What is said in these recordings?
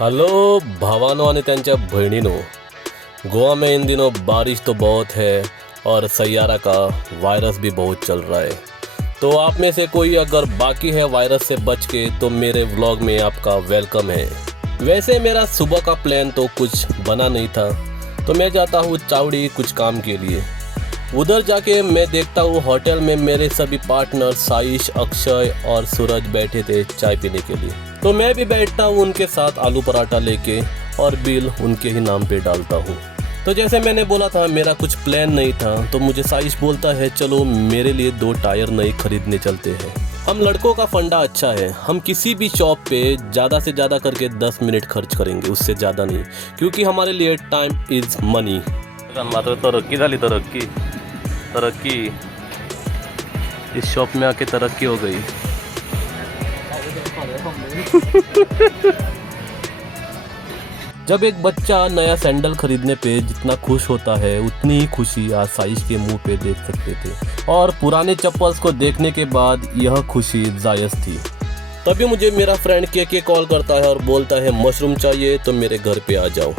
Hello भावानों आणि त्यांच्या बहनिनों, गोवा में इन दिनों बारिश तो बहुत है और सैयारा का वायरस भी बहुत चल रहा है। तो आप में से कोई अगर बाकी है वायरस से बच के तो मेरे व्लॉग में आपका वेलकम है। वैसे मेरा सुबह का प्लान तो कुछ बना नहीं था, तो मैं जाता हूँ चावड़ी कुछ काम के लिए। उधर जाके मैं देखता हूँ होटल में मेरे सभी पार्टनर साइश, अक्षय और सूरज बैठे थे चाय पीने के लिए। तो मैं भी बैठता हूँ उनके साथ आलू पराठा लेके और बिल उनके ही नाम पे डालता हूँ। तो जैसे मैंने बोला था मेरा कुछ प्लान नहीं था, तो मुझे साइश बोलता है चलो मेरे लिए 2 टायर नए खरीदने चलते हैं। हम लड़कों का फंडा अच्छा है, हम किसी भी शॉप पे ज़्यादा से ज़्यादा करके 10 मिनट खर्च करेंगे, उससे ज़्यादा नहीं, क्योंकि हमारे लिए टाइम इज़ मनी। तरक्की झाली, तरक्की इस शॉप में आके तरक्की हो गई। जब एक बच्चा नया सैंडल खरीदने पे जितना खुश होता है, उतनी ही खुशी आज साइश के मुंह पे देख सकते थे। और पुराने चप्पल्स को देखने के बाद यह खुशी जायज़ थी। तभी मुझे मेरा फ्रेंड के कॉल करता है और बोलता है मशरूम चाहिए तो मेरे घर पे आ जाओ।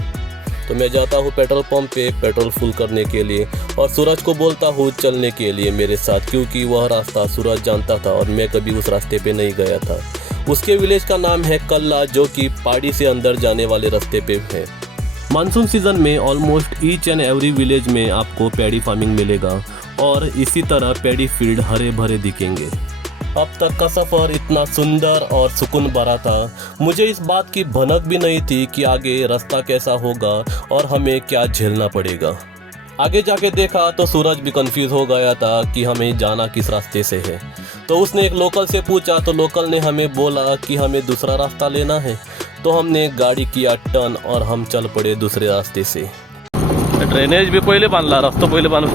तो मैं जाता हूँ पेट्रोल पंप पे पेट्रोल फुल करने के लिए और सूरज को बोलता हूँ चलने के लिए मेरे साथ, क्योंकि वह रास्ता सूरज जानता था और मैं कभी उस रास्ते पे नहीं गया था। उसके विलेज का नाम है कल्ला, जो कि पहाड़ी से अंदर जाने वाले रास्ते पे है। मानसून सीजन में almost each and every village में आपको पैडी फार्मिंग मिलेगा और इसी तरह पैडी फील्ड हरे भरे दिखेंगे। अब तक का सफ़र इतना सुंदर और सुकून भरा था, मुझे इस बात की भनक भी नहीं थी कि आगे रास्ता कैसा होगा और हमें क्या झेलना पड़ेगा। आगे जाके देखा तो सूरज भी कंफ्यूज हो गया था कि हमें जाना किस रास्ते से है। तो उसने एक लोकल से पूछा, तो लोकल ने हमें बोला कि हमें दूसरा रास्ता लेना है। तो हमने गाड़ी किया टर्न और हम चल पड़े दूसरे रास्ते से। ड्रेनेज भी पहले बांधला, रास्ता पहले बांध।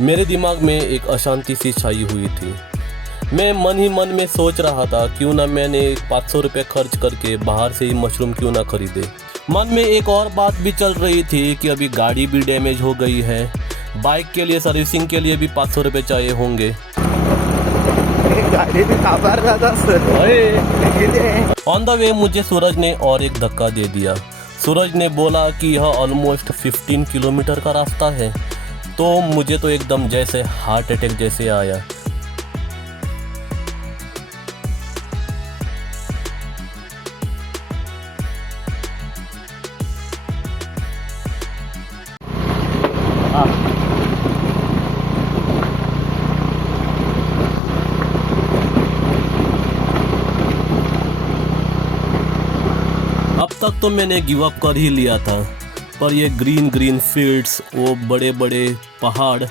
मेरे दिमाग में एक अशांति सी छाई हुई थी। मैं मन ही मन में सोच रहा था क्यों ना मैंने 500 रुपये खर्च करके बाहर से ही मशरूम क्यों ना खरीदे। मन में एक और बात भी चल रही थी कि अभी गाड़ी भी डैमेज हो गई है, बाइक के लिए सर्विसिंग के लिए भी 500 रुपये चाहिए होंगे। ऑन द वे मुझे सूरज ने और एक धक्का दे दिया। सूरज ने बोला कि यह ऑलमोस्ट 15 किलोमीटर का रास्ता है। तो मुझे तो एकदम जैसे हार्ट अटैक जैसे आया। अब तक तो मैंने गिव अप कर ही लिया था, पर ये ग्रीन फील्ड्स, वो बड़े बड़े पहाड़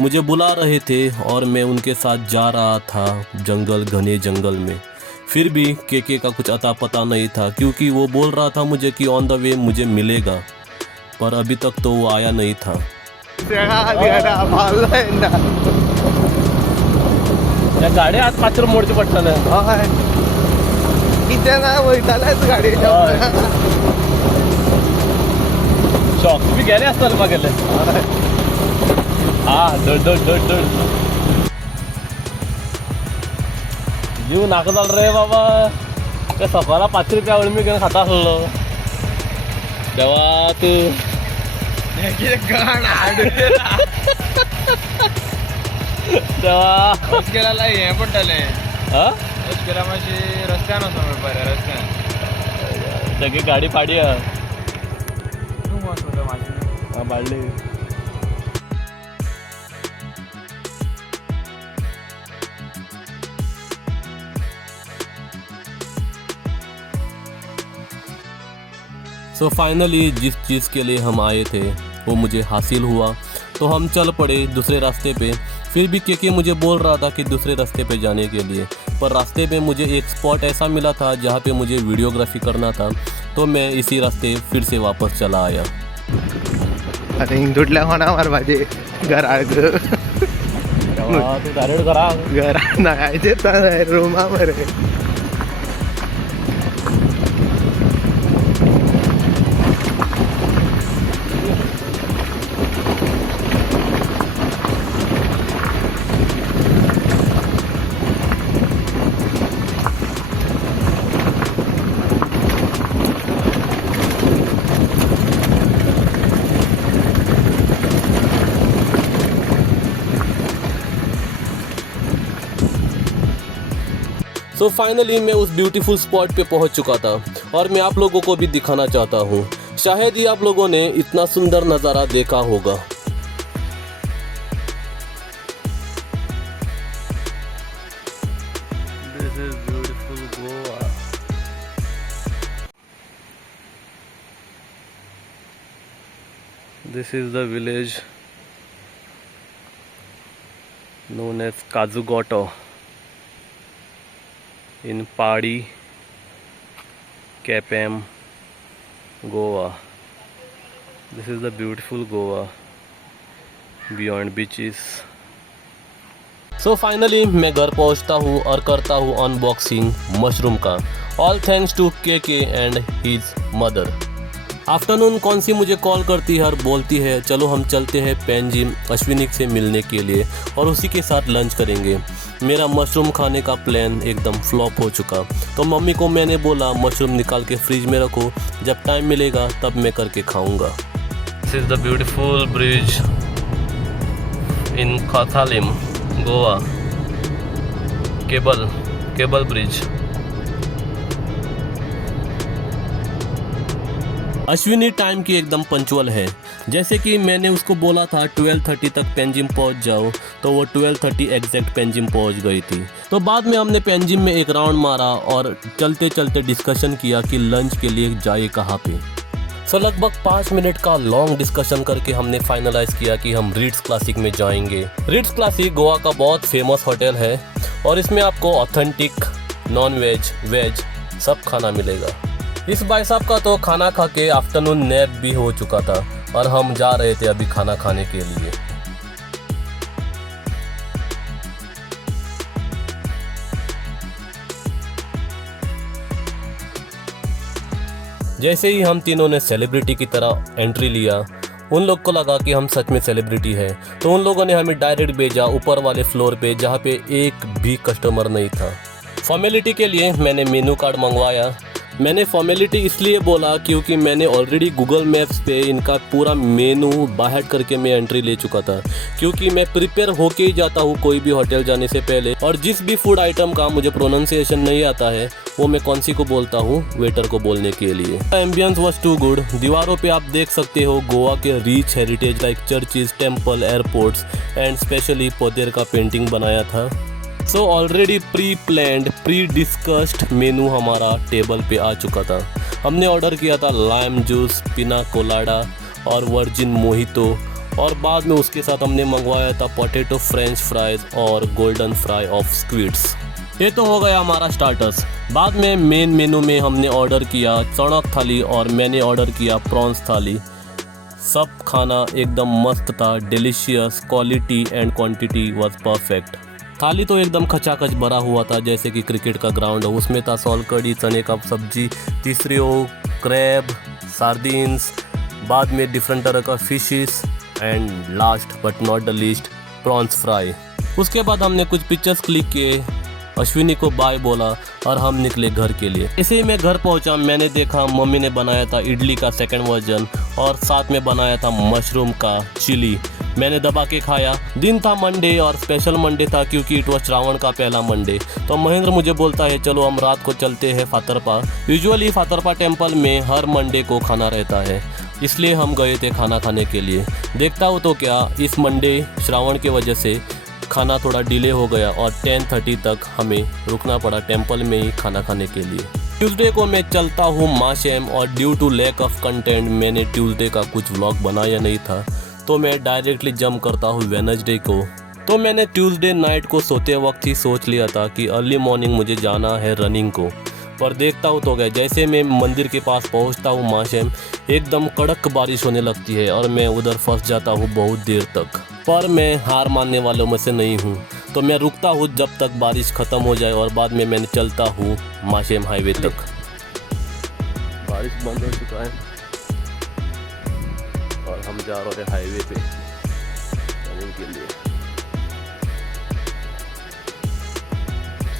मुझे बुला रहे थे और मैं उनके साथ जा रहा था जंगल, घने जंगल में। फिर भी के का कुछ अता पता नहीं था, क्योंकि वो बोल रहा था मुझे कि ऑन द वे मुझे मिलेगा, पर अभी तक तो वो आया नहीं था। गाड़ी आज 5 मोडची पडताना गाडी शॉक भी गेले असताल मागेले। हा दड जीव नाका झाला रे बाबा। त्या सकाळला 5 रुपया आवड मी घेऊन खाता असलो तेव्हा तू तेव्हा गेला हे पडटले गेला माशी रस्त्यान असो बरे रस्त्यान सगळी गाडी पाडी बाळले। सो फाइनली जिस चीज़ के लिए हम आए थे वो मुझे हासिल हुआ, तो हम चल पड़े दूसरे रास्ते पे। फिर भी के मुझे बोल रहा था कि दूसरे रास्ते पे जाने के लिए, पर रास्ते में मुझे एक स्पॉट ऐसा मिला था जहाँ पे मुझे वीडियोग्राफी करना था, तो मैं इसी रास्ते फिर से वापस चला आया। आता इंदुटल्या होणार माझे घर तू डायरेक्ट घरा नाही देता रूमावर सो फाइनली मैं उस ब्यूटीफुल स्पॉट पे पहुंच चुका था और मैं आप लोगों को भी दिखाना चाहता हूं। शायद ही आप लोगों ने इतना सुंदर नज़ारा देखा होगा। This is beautiful Goa. This is the village known as Kazugoto in Padi, Kapam, Goa. This is the beautiful Goa beyond beaches. So finally मैं घर पहुंचता हूँ और करता हूँ अनबॉक्सिंग मशरूम का। All thanks to KK and his mother. Afternoon कौन सी मुझे कॉल करती है और बोलती है चलो हम चलते हैं पेंजिम अश्विनी से मिलने के लिए और उसी के साथ लंच करेंगे। मेरा मशरूम खाने का प्लान एकदम फ्लॉप हो चुका, तो मम्मी को मैंने बोला मशरूम निकाल के फ्रिज में रखो, जब टाइम मिलेगा तब मैं करके खाऊंगा। This is the beautiful bridge in Cortalim, Goa. Cable bridge. Ashwini time की एकदम पंचुअल है। जैसे कि मैंने उसको बोला था 12:30 तक पेंजिम पहुंच जाओ, तो वो 12:30 एग्जैक्ट पेंजिम पहुंच गई थी। तो बाद में हमने पेंजिम में एक राउंड मारा और चलते चलते डिस्कशन किया कि लंच के लिए जाए कहाँ पे। सो लगभग 5 मिनट का लॉन्ग डिस्कशन करके हमने फाइनलाइज किया कि हम रिट्स क्लासिक में जाएंगे। रिट्स क्लासिक गोवा का बहुत फेमस होटल है और इसमें आपको ऑथेंटिक नॉन वेज वेज सब खाना मिलेगा। इस भाई साहब का तो खाना खा के आफ्टरनून नैप भी हो चुका था और हम जा रहे थे अभी खाना खाने के लिए। जैसे ही हम तीनों ने सेलिब्रिटी की तरह एंट्री लिया, उन लोग को लगा कि हम सच में सेलिब्रिटी है, तो उन लोगों ने हमें डायरेक्ट भेजा ऊपर वाले फ्लोर पे जहाँ पे एक भी कस्टमर नहीं था। फॉर्मेलिटी के लिए मैंने मेनू कार्ड मंगवाया। मैंने फॉर्मेलिटी इसलिए बोला क्योंकि मैंने ऑलरेडी गूगल मैप्स पे इनका पूरा मेनू बाहर करके मैं एंट्री ले चुका था, क्योंकि मैं प्रिपेयर होके ही जाता हूँ कोई भी होटल जाने से पहले। और जिस भी फूड आइटम का मुझे प्रोनाउंसिएशन नहीं आता है वो मैं कौन सी को बोलता हूँ वेटर को बोलने के लिए। Ambience was too good. दीवारों पे आप देख सकते हो गोवा के rich heritage like churches, temple, airports and specially पोदेर का पेंटिंग बनाया था। So already pre planned, pre discussed menu हमारा टेबल पे आ चुका था। हमने ऑर्डर किया था लाइम जूस, पिना कोलाडा और वर्जिन मोहितो, और बाद में उसके साथ हमने मंगवाया था पोटैटो फ्रेंच फ्राइज और गोल्डन फ्राई ऑफ स्क्विड्स। ये तो हो गया हमारा स्टार्टर्स। बाद में मेन मेनू में हमने ऑर्डर किया चणक थाली और मैंने ऑर्डर किया प्रॉन्स थाली। सब खाना एकदम मस्त था, delicious, quality and quantity was perfect. थाली तो एकदम खचाखच भरा हुआ था जैसे कि क्रिकेट का ग्राउंड हो। उसमें था सोल कड़ी, चने का सब्जी, तीसरियो, क्रैब, सार्डिन्स, बाद में डिफरेंट तरह का fishes and last but not the least prawns fry. उसके बाद हमने कुछ पिक्चर्स क्लिक किए, अश्विनी को बाय बोला और हम निकले घर के लिए। ऐसे ही मैं घर पहुंचा, मैंने देखा मम्मी ने बनाया था इडली का सेकंड वर्जन और साथ में बनाया था मशरूम का चिली। मैंने दबा के खाया। दिन था मंडे और स्पेशल मंडे था क्योंकि इट वॉज श्रावण का पहला मंडे। तो महेंद्र मुझे बोलता है चलो हम रात को चलते हैं फातरपा। यूजुअली फातरपा टेम्पल में हर मंडे को खाना रहता है, इसलिए हम गए थे खाना खाने के लिए। देखता हूँ तो क्या, इस मंडे श्रावण की वजह से खाना थोड़ा डिले हो गया और 10:30 तक हमें रुकना पड़ा टेम्पल में ही खाना खाने के लिए। ट्यूसडे को मैं चलता हूँ माशेम और due to lack of content मैंने ट्यूसडे का कुछ व्लॉग बनाया नहीं था, तो मैं डायरेक्टली जंप करता हूँ वेडनेसडे को। तो मैंने ट्यूसडे नाइट को सोते वक्त ही सोच लिया था कि अर्ली मॉर्निंग मुझे जाना है रनिंग को, पर देखता हूँ तो क्या, जैसे मैं मंदिर के पास पहुँचता हूँ माशेम, एकदम कड़क बारिश होने लगती है और मैं उधर फंस जाता हूँ बहुत देर तक। पर मैं हार मानने वालों में से नहीं हूँ, तो मैं रुकता हूँ जब तक बारिश ख़त्म हो जाए और बाद में मैं चलता हूँ माशेम हाईवे तक। बारिश बंद हो चुका है और हम जा रहे हैं हाईवे पे रनिंग के लिए।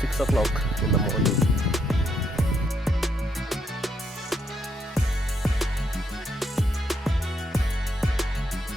6 o'clock in the morning।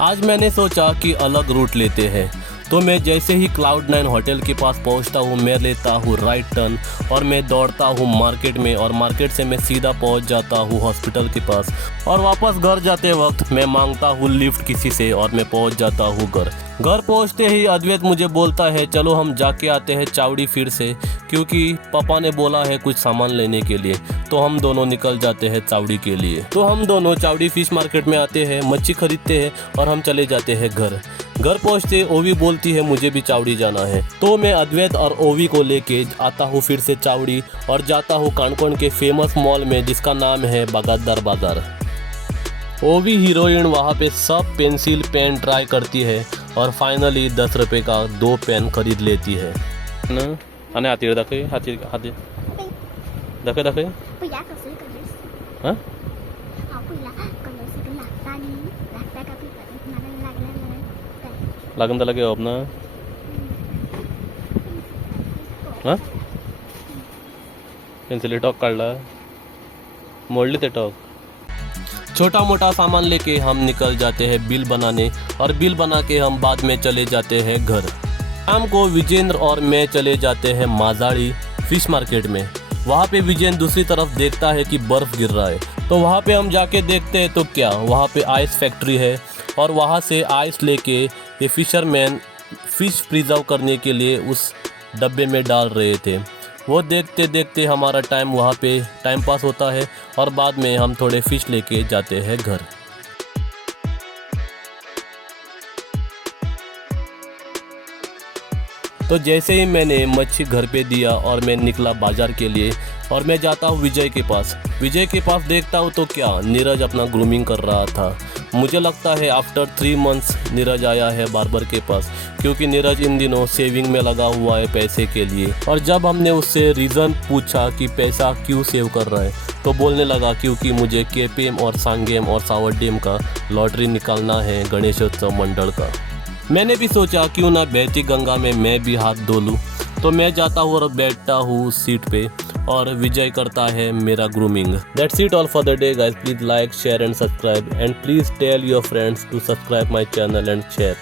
आज मैंने सोचा कि अलग रूट लेते हैं, तो मैं जैसे ही Cloud9 होटल के पास पहुंचता हूं, मैं लेता हूं राइट टर्न और मैं दौड़ता हूं मार्केट में, और मार्केट से मैं सीधा पहुंच जाता हूं हॉस्पिटल के पास। और वापस घर जाते वक्त मैं मांगता हूं लिफ्ट किसी से और मैं पहुंच जाता हूं घर। घर पहुंचते ही अद्वैत मुझे बोलता है चलो हम जाके आते हैं चावड़ी फिर से, क्योंकि पापा ने बोला है कुछ सामान लेने के लिए। तो हम दोनों निकल जाते हैं चावड़ी के लिए। तो हम दोनों चावड़ी फिश मार्केट में आते हैं, मच्छी खरीदते हैं और हम चले जाते हैं घर। घर पहुंचते ओवी बोलती है मुझे भी चावड़ी जाना है, तो मैं अद्वैत और ओवी को लेके आता हूँ फिर से चावड़ी और जाता हूँ कानकोण के फेमस मॉल में जिसका नाम है बागायतदार बाजार। ओवी हीरोइन वहाँ पे सब पेंसिल पेन ट्राई करती है और फाइनली 10 रुपये का 2 पेन खरीद लेती है ना। अने हाथी दाखे हाथी हाथी दाखे दाखे 不雅可是个人死， हाँ 好不雅可能是个懒大你，懒大个屁个的，拿来来来来， लागन तर लगे अपना हाँ पेन्सिल टॉक काढला मोडली ते टॉक। छोटा मोटा सामान लेके हम निकल जाते हैं बिल बनाने, और बिल बना के हम बाद में चले जाते हैं घर। शाम को विजेंद्र और मैं चले जाते हैं माजाड़ी फिश मार्केट में। वहाँ पे विजेंद्र दूसरी तरफ देखता है कि बर्फ़ गिर रहा है, तो वहाँ पे हम जाके देखते हैं तो क्या वहाँ पे आइस फैक्ट्री है, और वहाँ से आइस लेके ये फिशरमैन फिश प्रिजर्व करने के लिए उस डब्बे में डाल रहे थे। वो देखते देखते हमारा टाइम वहाँ पे टाइम पास होता है और बाद में हम थोड़े फिश लेके जाते हैं घर। तो जैसे ही मैंने मच्छी घर पे दिया और मैं निकला बाजार के लिए, और मैं जाता हूँ विजय के पास। विजय के पास देखता हूँ तो क्या नीरज अपना ग्रूमिंग कर रहा था। मुझे लगता है आफ्टर 3 months नीरज आया है बार्बर के पास, क्योंकि नीरज इन दिनों सेविंग में लगा हुआ है पैसे के लिए। और जब हमने उससे रीज़न पूछा कि पैसा क्यों सेव कर रहा है, तो बोलने लगा क्योंकि मुझे केपीएम और सांगेम और सावरडेम का लॉटरी निकालना है गणेशोत्सव मंडल का। मैंने भी सोचा क्यों ना बहती गंगा में मैं भी हाथ धो लूँ, तो मैं जाता हूँ और बैठता हूँ सीट पे और विजय करता है मेरा grooming. That's it all for the day guys. Please like share and subscribe, and please tell your friends to subscribe my channel and share.